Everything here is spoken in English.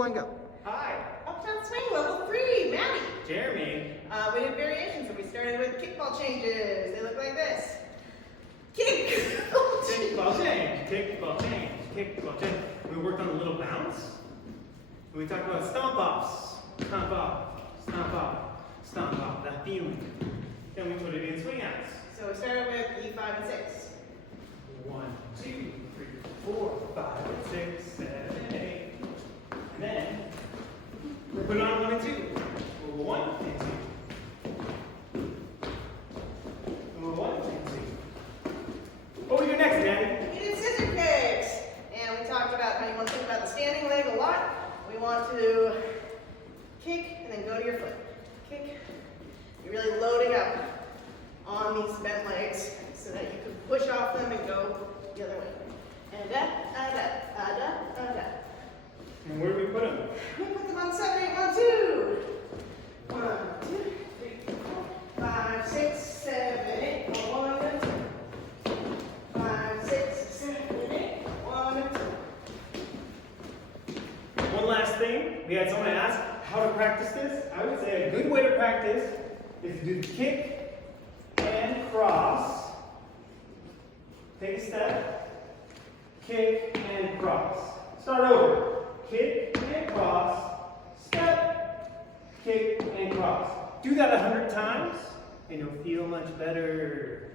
One, go. Hi. Uptown Swing, level 3, Maddie. Jeremy. We did variations, so we started with kickball changes. They look like this. Kick! Kickball change, kickball change, kickball change. We worked on a little bounce. We talked about stomp offs. Stomp off, stomp off, stomp off. That feeling. Then we put it in swing outs. So we started with E5 and 6. 1, 2, 3, 4, 5, 6, 7, 8. And then we put it on 1 and 2. 1 and 2. 1 and 2. What we do next, Danny? We did scissor kicks. And we talked about how you want to think about the standing leg a lot. We want to kick and then go to your foot. Kick. You're really loading up on these bent legs so that you can push off them and go the other way. And da, da, da, da, da. And where do we put them? We put them on 7, 8, 1, 2. 1, 2, 3, 4, 5, 6, 7, 8, 1, 2. 5, 6, 7, 8, 1, 2. One last thing, we had someone ask how to practice this. I would say a good way to practice is to do kick and cross. Take a step, kick and cross. Start over. Kick and cross, step, kick and cross. Do that 100 times and you'll feel much better.